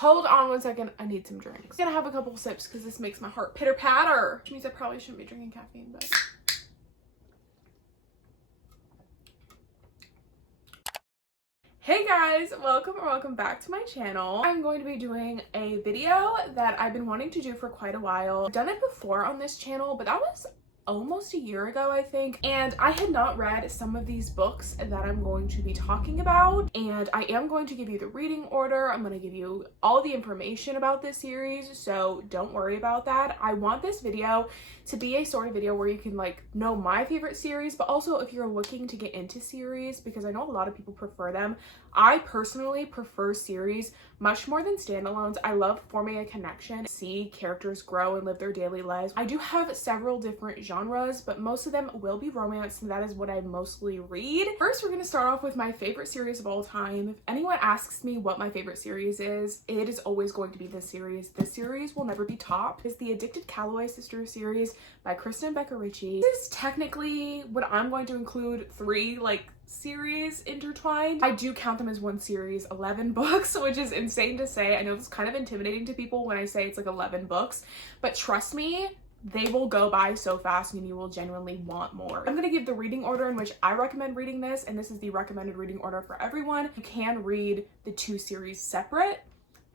Hold on one second, I need some drinks. I'm gonna have a couple sips because this makes my heart pitter patter. Which means I probably shouldn't be drinking caffeine, but. Hey guys, welcome back to my channel. I'm going to be doing a video that I've been wanting to do for quite a while. I've done it before on this channel, but that was almost a year ago, I think, and I had not read some of these books that I'm going to be talking about, and I am going to give you the reading order. I'm going to give you all the information about this series, so don't worry about that. I want this video to be a sort of video where you can like know my favorite series, but also if you're looking to get into series, because I know a lot of people prefer them. I personally prefer series much more than standalones. I love forming a connection, see characters grow and live their daily lives. I do have several different genres, but most of them will be romance, and that is what I mostly read. First, we're going to start off with my favorite series of all time. If anyone asks me what my favorite series is, it is always going to be this series. This series will never be topped. It's the Addicted Calloway Sisters series by Kristen Becker Ritchie. This is technically what I'm going to include 3 series intertwined. I do count them as one series, 11 books, which is insane to say. I know it's kind of intimidating to people when I say it's like 11 books, but trust me, they will go by so fast and you will genuinely want more. I'm going to give the reading order in which I recommend reading this, and this is the recommended reading order for everyone. You can read the 2 series separate,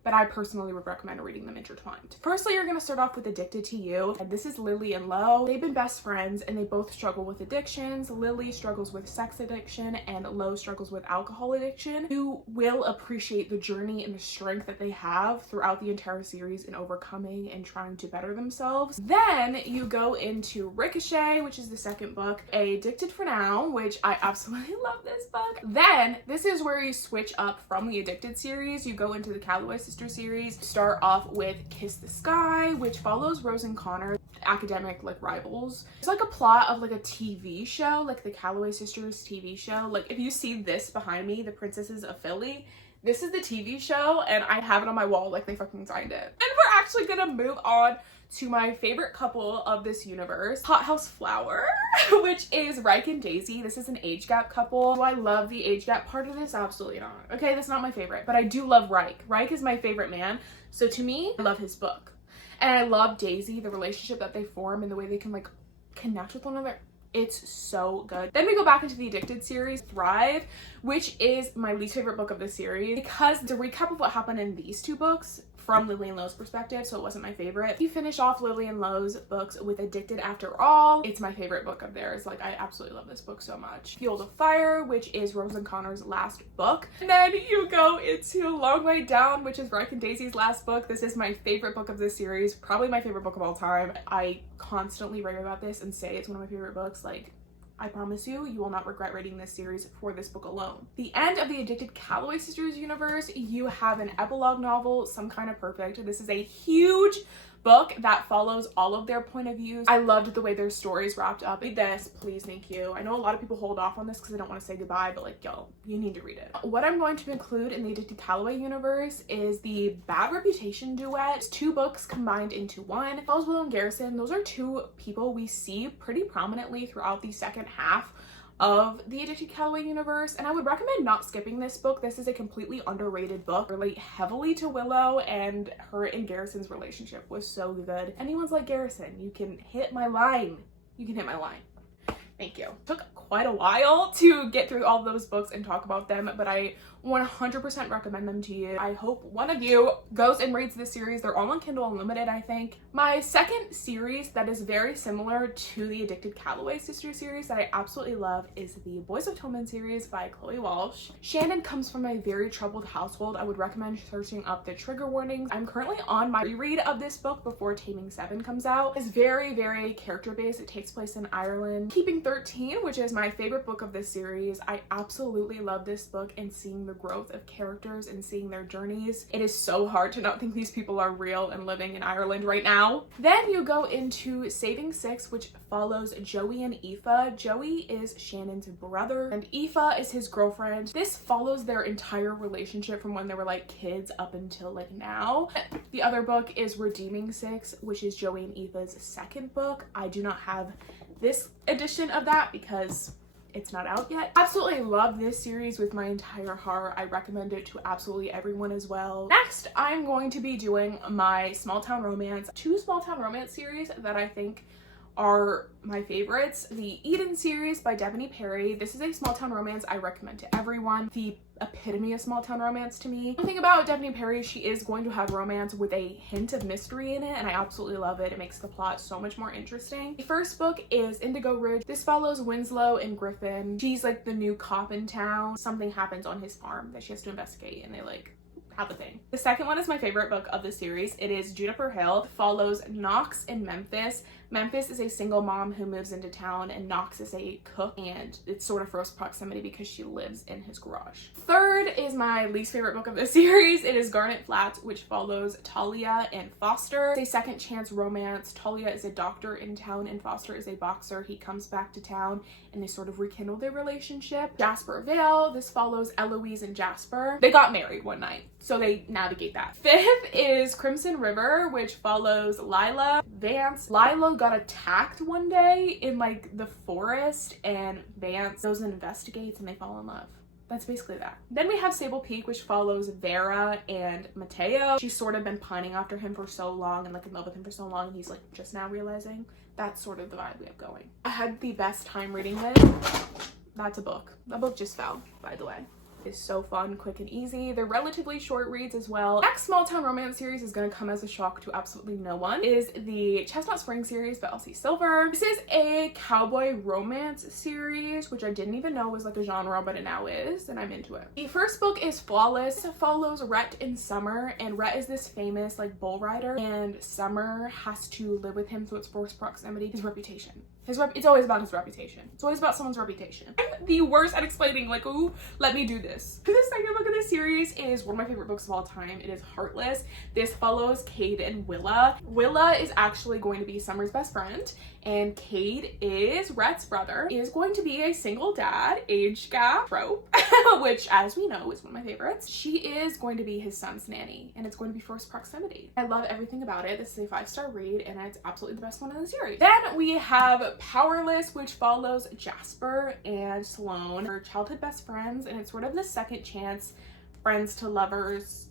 but I personally would recommend reading them intertwined. Firstly, you're gonna start off with Addicted to You, and this is Lily and Lo. They've been best friends and they both struggle with addictions. Lily struggles with sex addiction and Lo struggles with alcohol addiction. You will appreciate the journey and the strength that they have throughout the entire series in overcoming and trying to better themselves. Then you go into Ricochet, which is the second book, Addicted for Now, which I absolutely love this book. Then this is where you switch up from the Addicted series. You go into the Calloway Sisters series. Start off with Kiss the Sky, which follows Rose and Connor, academic rivals. It's like a plot of a TV show, like the Calloway Sisters TV show. If you see this behind me, The Princesses of Philly, this is the TV show, and I have it on my wall they fucking signed it. And we're actually gonna move on to my favorite couple of this universe, Hothouse Flower, which is Ryke and Daisy. This is an age gap couple. Do I love the age gap part of this? Absolutely not. Okay, that's not my favorite, but I do love Ryke. Ryke is my favorite man, so to me, I love his book. And I love Daisy, the relationship that they form and the way they can connect with one another. It's so good. Then we go back into the Addicted series, Thrive, which is my least favorite book of the series, because the recap of what happened in these 2 books from Lily and Lo's perspective, so it wasn't my favorite. You finish off Lily and Lo's books with Addicted After All. It's my favorite book of theirs. I absolutely love this book so much. Field of Fire, which is Rose and Connor's last book. And then you go into Long Way Down, which is Ryke and Daisy's last book. This is my favorite book of this series, probably my favorite book of all time. I constantly rave about this and say it's one of my favorite books. I promise you, you will not regret reading this series for this book alone. The end of the Addicted Calloway Sisters universe, you have an epilogue novel, Some Kind of Perfect. This is a huge book that follows all of their point of views. I loved the way their stories wrapped up. Read this, please, thank you. I know a lot of people hold off on this because they don't want to say goodbye, but yo, you need to read it. What I'm going to include in the Addicted Calloway universe is the Bad Reputation duet. It's 2 books combined into one. It follows Willow and Garrison. Those are 2 people we see pretty prominently throughout the second half of the Addicted Calloway universe, and I would recommend not skipping this book. This is a completely underrated book. Relate heavily to Willow, and her and Garrison's relationship was so good. Anyone's like Garrison, you can hit my line. You can hit my line. Thank you. It took quite a while to get through all those books and talk about them, but I 100% recommend them to you. I hope one of you goes and reads this series. They're all on Kindle Unlimited, I think. My second series that is very similar to the Addicted Calloway Sisters series that I absolutely love is the Boys of Tillman series by Chloe Walsh. Shannon comes from a very troubled household. I would recommend searching up the trigger warnings. I'm currently on my reread of this book before Taming 7 comes out. It's very, very character-based. It takes place in Ireland. Keeping 13, which is my favorite book of this series. I absolutely love this book and seeing the growth of characters and seeing their journeys. It is so hard to not think these people are real and living in Ireland right now. Then you go into Saving 6, which follows Joey and Aoife. Joey is Shannon's brother and Aoife is his girlfriend. This follows their entire relationship from when they were kids up until now. The other book is Redeeming 6, which is Joey and Aoife's second book. I do not have this edition of that because it's not out yet. Absolutely love this series with my entire heart. I recommend it to absolutely everyone as well. Next, I'm going to be doing my small town romance. 2 small town romance series that I think are my favorites. The Eden series by Devonee Perry. This is a small town romance I recommend to everyone. The epitome of small town romance to me. One thing about Devonee Perry, she is going to have romance with a hint of mystery in it, and I absolutely love it. It makes the plot so much more interesting. The first book is Indigo Ridge. This follows Winslow and Griffin. She's like the new cop in town. Something happens on his farm that she has to investigate, and they like have a thing. The second one is my favorite book of the series. It is Juniper Hill. It follows Knox in Memphis. Memphis is a single mom who moves into town, and Knox is a cook, and it's sort of close proximity because she lives in his garage. Third is my least favorite book of the series. It is Garnet Flats, which follows Talia and Foster. It's a second chance romance. Talia is a doctor in town and Foster is a boxer. He comes back to town and they sort of rekindle their relationship. Jasper Vale. This follows Eloise and Jasper. They got married one night, so they navigate that. Fifth is Crimson River, which follows Lila Vance. Lila got attacked one day in like the forest, and Vance goes and investigates and they fall in love. That's basically that. Then we have Sable Peak, which follows Vera and Mateo. She's sort of been pining after him for so long and like in love with him for so long, and he's like just now realizing. That's sort of the vibe we have going. I had the best time reading this. That's a book. That book just fell, by the way. Is so fun, quick, and easy. They're relatively short reads as well. Next small town romance series is going to come as a shock to absolutely no one. Is the Chestnut Spring series by Elsie Silver. This is a cowboy romance series, which I didn't even know was like a genre, but it now is, and I'm into it. The first book is Flawless. It follows Rhett in Summer, and Rhett is this famous like bull rider, and Summer has to live with him, so it's forced proximity. His reputation. It's always about his reputation. It's always about someone's reputation. I'm the worst at explaining, like, ooh, let me do this. The second book of this series is one of my favorite books of all time. It is Heartless. This follows Cade and Willa. Willa is actually going to be Summer's best friend, and Cade is Rhett's brother. He is going to be a single dad, age gap trope, which as we know is one of my favorites. She is going to be his son's nanny, and it's going to be forced proximity. I love everything about it. This is a 5-star read, and it's absolutely the best one in the series. Then we have Powerless, which follows Jasper and Sloane, her childhood best friends, and it's sort of the second chance friends to lovers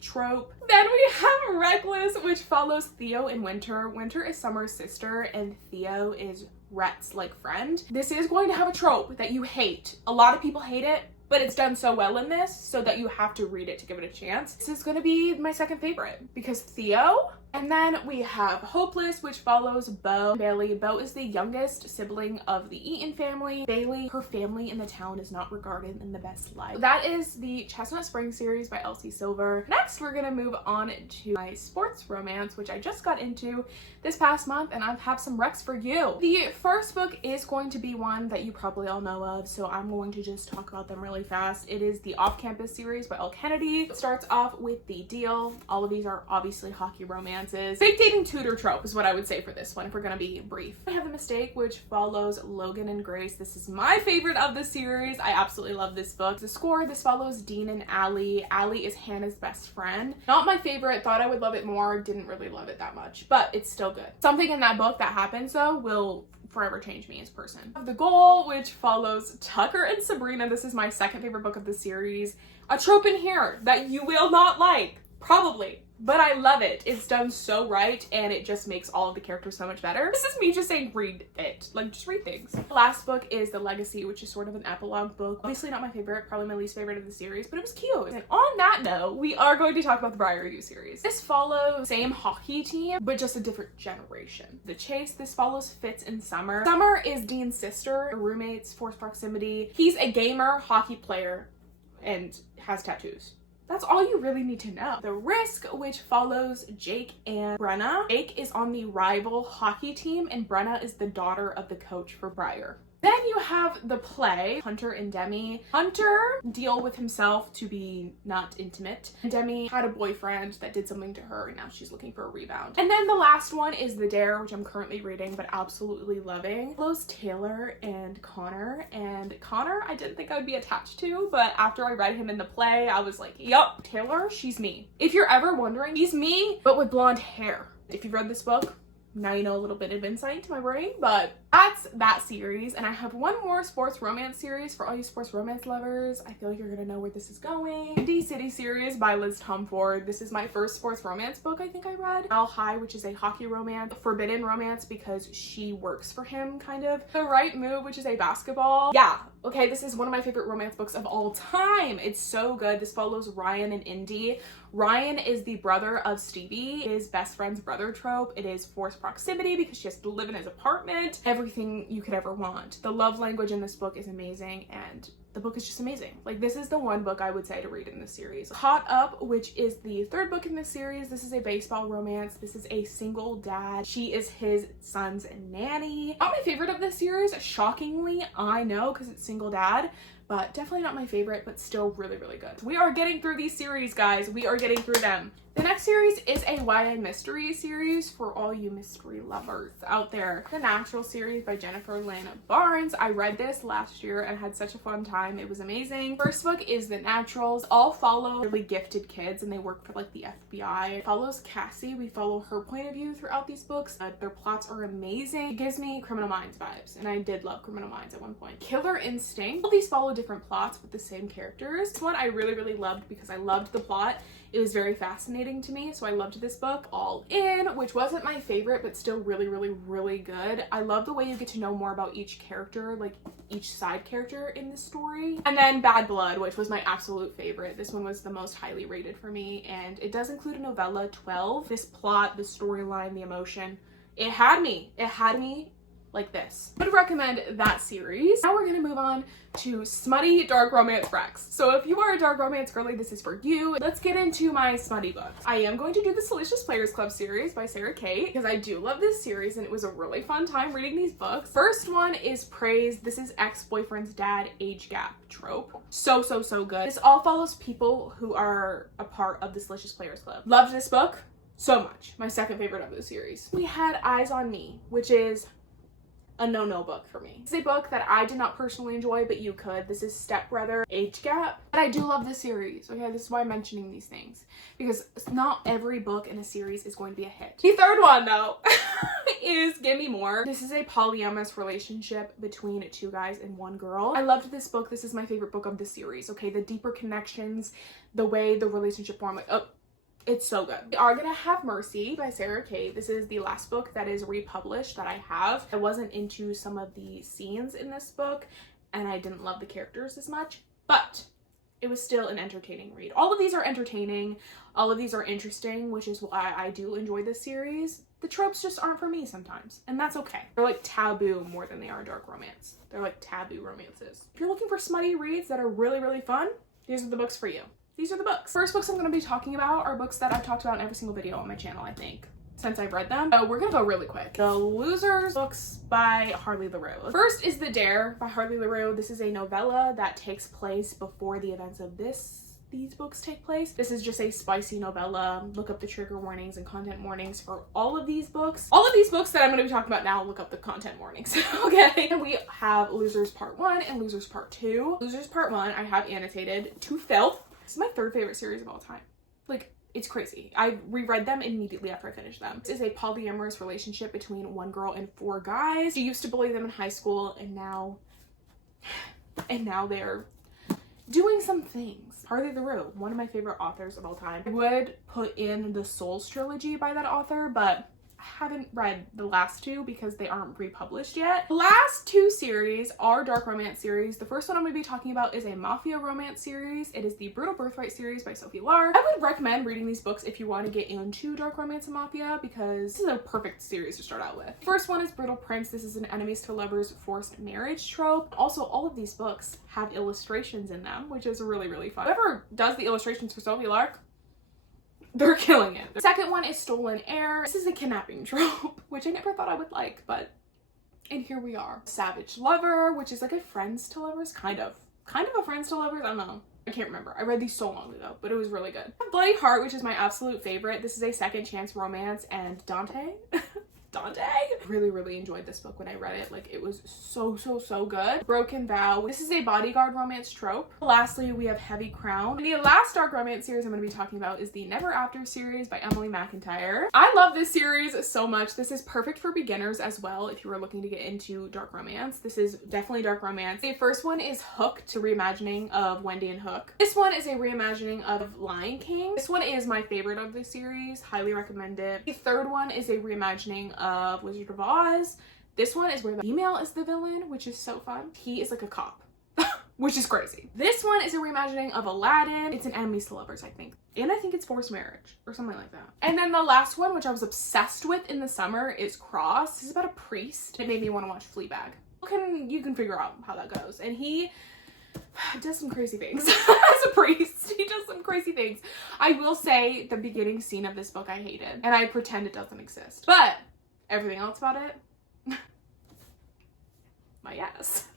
trope. Then we have Reckless, which follows Theo and Winter. Winter is Summer's sister and Theo is Rhett's like friend. This is going to have a trope that you hate. A lot of people hate it, but it's done so well in this so that you have to read it to give it a chance. This is going to be my second favorite because Theo. And then we have Hopeless, which follows Beau. Bailey. Beau is the youngest sibling of the Eaton family. Bailey, her family in the town is not regarded in the best light. That is the Chestnut Spring series by Elsie Silver. Next, we're gonna move on to my sports romance, which I just got into this past month, and I have some recs for you. The first book is going to be one that you probably all know of, so I'm going to just talk about them really fast. It is the Off-Campus series by Elle Kennedy. It starts off with The Deal. All of these are obviously hockey romance. Fake dating tutor trope is what I would say for this one if we're gonna be brief. I have a mistake, which follows Logan and Grace. This is my favorite of the series. I absolutely love this book. The score, this follows Dean and Allie. Allie is Hannah's best friend. Not my favorite, thought I would love it more, didn't really love it that much, but it's still good. Something in that book that happens though will forever change me as a person. The Goal, which follows Tucker and Sabrina. This is my second favorite book of the series. A trope in here that you will not like, probably. But I love it. It's done so right, and it just makes all of the characters so much better. This is me just saying read it. Like, just read things. The last book is The Legacy, which is sort of an epilogue book. Obviously not my favorite, probably my least favorite of the series, but it was cute. And on that note, we are going to talk about the byeeeeeee series. This follows same hockey team, but just a different generation. The Chase, this follows Fitz and Summer. Summer is Dean's sister, roommates, forced proximity. He's a gamer, hockey player, and has tattoos. That's all you really need to know. The Risk, which follows Jake and Brenna. Jake is on the rival hockey team, and Brenna is the daughter of the coach for Briar. Then you have The Play, Hunter and Demi. Hunter deal with himself to be not intimate. Demi had a boyfriend that did something to her, and now she's looking for a rebound. And then the last one is The Dare, which I'm currently reading but absolutely loving. Follows Taylor and Connor. And Connor, I didn't think I would be attached to, but after I read him in The Play, I was like, yup, Taylor, she's me. If you're ever wondering, he's me, but with blonde hair. If you've read this book, now you know a little bit of insight into my brain, but that's that series. And I have one more sports romance series for all you sports romance lovers. I feel like you're gonna know where this is going. Windy City series by Liz Tomford. This is my first sports romance book I think I read. Mile High, which is a hockey romance. Forbidden Romance, because she works for him, kind of. The Right Move, which is a basketball. Yeah, okay, this is one of my favorite romance books of all time. It's so good. This follows Ryan and Indy. Ryan is the brother of Stevie, his best friend's brother trope. It is forced proximity because she has to live in his apartment. Everything you could ever want. The love language in this book is amazing, and the book is just amazing. Like, this is the one book I would say to read in this series. Caught Up, which is the third book in this series. This is a baseball romance. This is a single dad. She is his son's nanny. Not my favorite of this series, shockingly, I know, because it's single dad, but definitely not my favorite, but still really, really good. We are getting through these series, guys. We are getting through them. The next series is a YA mystery series for all you mystery lovers out there. The Natural series by Jennifer Lynn Barnes. I read this last year and had such a fun time. It was amazing. First book is The Naturals. All follow really gifted kids and they work for like the FBI. It follows Cassie. We follow her point of view throughout these books. Their plots are amazing. It gives me Criminal Minds vibes, and I did love Criminal Minds at one point. Killer Instinct. All these follow different plots with the same characters. This one I really, really loved because I loved the plot. It was very fascinating to me, so I loved this book. All In, which wasn't my favorite, but still really, really, really good. I love the way you get to know more about each character, like each side character in the story. And then Bad Blood, which was my absolute favorite. This one was the most highly rated for me, and it does include a novella 12. This plot, the storyline, the emotion, it had me like this. I would recommend that series. Now we're gonna move on to smutty dark romance recs. So if you are a dark romance girly, this is for you. Let's get into my smutty book. I am going to do the Salacious Players Club series by Sarah Kate because I do love this series and it was a really fun time reading these books. First one is Praise. This is ex-boyfriend's dad age gap trope. So good. This all follows people who are a part of the Salacious Players Club. Loved this book so much. My second favorite of the series. We had Eyes on Me, which is a no-no book for me. It's a book that I did not personally enjoy, but you could. This is Stepbrother age gap. But I do love this series, okay? This is why I'm mentioning these things. Because not every book in a series is going to be a hit. The third one, though, is Give Me More. This is a polyamorous relationship between two guys and one girl. I loved this book. This is my favorite book of the series, okay? The deeper connections, the way the relationship formed, like, oh, it's so good. We Are Gonna Have Mercy by Sarah Kate. This is the last book that is republished that I have. I wasn't into some of the scenes in this book and I didn't love the characters as much, but it was still an entertaining read. All of these are entertaining. All of these are interesting, which is why I do enjoy this series. The tropes just aren't for me sometimes, and that's okay. They're like taboo more than they are dark romance. They're like taboo romances. If you're looking for smutty reads that are really, really fun, these are the books for you. These are the books. First books I'm going to be talking about are books that I've talked about in every single video on my channel, I think, since I've read them. So we're going to go really quick. The Losers books by Harley LaRue. First is The Dare by Harley LaRue. This is a novella that takes place before the events of these books take place. This is just a spicy novella. Look up the trigger warnings and content warnings for all of these books. All of these books that I'm going to be talking about now, look up the content warnings, okay? And we have Losers Part 1 and Losers Part 2. Losers Part 1 I have annotated to filth. This is my third favorite series of all time. Like, it's crazy. I reread them immediately after I finished them. This is a polyamorous relationship between one girl and four guys. She used to bully them in high school and now they're doing some things. Harley LaRue, one of my favorite authors of all time. I would put in the Souls trilogy by that author, but I haven't read the last two because they aren't republished yet. The last two series are dark romance series. The first one I'm going to be talking about is a mafia romance series. It is the Brutal Birthright series by Sophie Lark. I would recommend reading these books if you want to get into dark romance and mafia because this is a perfect series to start out with. The first one is Brutal Prince. This is an enemies to lovers forced marriage trope. Also, all of these books have illustrations in them, which is really, really fun. Whoever does the illustrations for Sophie Lark, they're killing it. The second one is Stolen Heir. This is a kidnapping trope, which I never thought I would like, but and here we are. Savage Lover, which is like a friends to lovers, kind of a friends to lovers, I don't know. I can't remember. I read these so long ago, but it was really good. Bloody Heart, which is my absolute favorite. This is a second chance romance, and Dante Dante. Really enjoyed this book when I read it. Like, it was so good. Broken Vow. This is a bodyguard romance trope. Lastly, we have Heavy Crown. And the last dark romance series I'm going to be talking about is the Never After series by Emily McIntyre. I love this series so much. This is perfect for beginners as well if you are looking to get into dark romance. This is definitely dark romance. The first one is Hooked, a reimagining of Wendy and Hook. This one is a reimagining of Lion King. This one is my favorite of the series. Highly recommend it. The third one is a reimagining of Wizard of Oz. This one is where the female is the villain, which is so fun. He is like a cop, which is crazy. This one is a reimagining of Aladdin. It's an enemies to lovers, I think. And I think it's forced marriage or something like that. And then the last one, which I was obsessed with in the summer, is Cross. This is about a priest. It made me want to watch Fleabag. You can figure out how that goes. And he does some crazy things as a priest. He does some crazy things. I will say the beginning scene of this book I hated, and I pretend it doesn't exist. But everything else about it, why yes.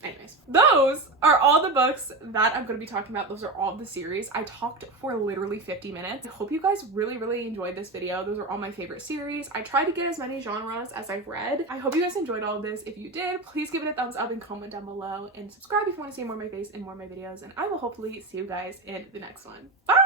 Anyways, those are all the books that I'm going to be talking about. Those are all the series. I talked for literally 50 minutes. I hope you guys really enjoyed this video. Those are all my favorite series. I tried to get as many genres as I've read. I hope you guys enjoyed all of this. If you did, please give it a thumbs up and comment down below, and subscribe if you want to see more of my face and more of my videos, and I will hopefully see you guys in the next one. Bye!